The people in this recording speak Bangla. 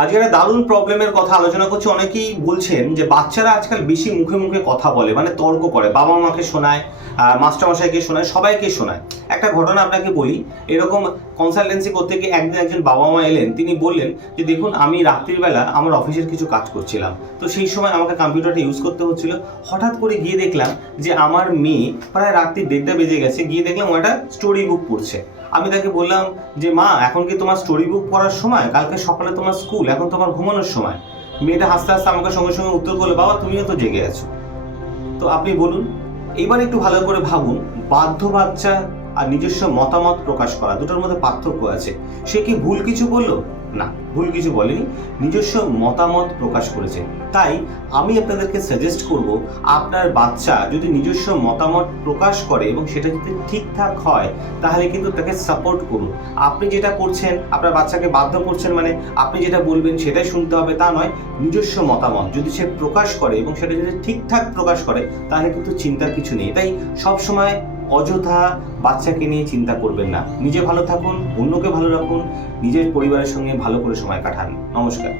আজকে একটা দারুণ প্রবলেমের কথা আলোচনা করছি। অনেকেই বলছেন যে বাচ্চারা আজকাল বেশি মুখে মুখে কথা বলে, মানে তর্ক করে, বাবা মাকে শোনায়, মাস্টারমশাইকে শোনায়, সবাইকে শোনায়। একটা ঘটনা আপনাকে বলি। এরকম কনসালটেন্সি করতে গিয়ে একদিন একজন বাবা মা এলেন, তিনি বললেন যে দেখুন, আমি রাত্রিবেলা আমার অফিসের কিছু কাজ করছিলাম, তো সেই সময় আমাকে কম্পিউটারটা ইউজ করতে হচ্ছিল। হঠাৎ করে গিয়ে দেখলাম যে আমার মেয়ে প্রায় রাত্রি 1:30 বেজে গেছে, গিয়ে দেখলাম ও একটা স্টোরি বুক পড়ছে। আমি তাকে বললাম যে মা, এখন কি তোমার স্টোরি বুক পড়ার সময়? কালকে সকালে তোমার স্কুল, এখন তোমার ঘুমানোর সময়। মেয়েটা হাসতে হাসতে আমাকে সঙ্গে সঙ্গে উত্তর করলো, বাবা তুমিও তো জেগে আছো। তো আপনি বলুন, এবার একটু ভালো করে ভাবুন, বাধ্য বাচ্চা আর নিজস্ব মতামত প্রকাশ করা, দুটোর মধ্যে পার্থক্য আছে। সে কি ভুল কিছু বললো? না, ভুল কিছু বলেনি, নিজস্ব মতামত প্রকাশ করেছে। তাই আমি আপনাদেরকে সাজেস্ট করব, আপনার বাচ্চা যদি নিজস্ব মতামত প্রকাশ করে এবং সেটা যদি ঠিকঠাক হয়, তাহলে কিন্তু তাকে সাপোর্ট করুন। আপনি যেটা করছেন, আপনার বাচ্চাকে বাধ্য করছেন, মানে আপনি যেটা বলবেন সেটাই শুনতে হবে তা নয়। নিজস্ব মতামত যদি সে প্রকাশ করে এবং সেটা যদি ঠিকঠাক প্রকাশ করে, তাহলে কিন্তু চিন্তার কিছু নেই। তাই সবসময় অযথা বাচ্চাকে নিয়ে চিন্তা করবেন না। নিজে ভালো থাকুন, অন্যকে ভালো রাখুন, নিজের পরিবারের সঙ্গে ভালো করে সময় কাটান। নমস্কার।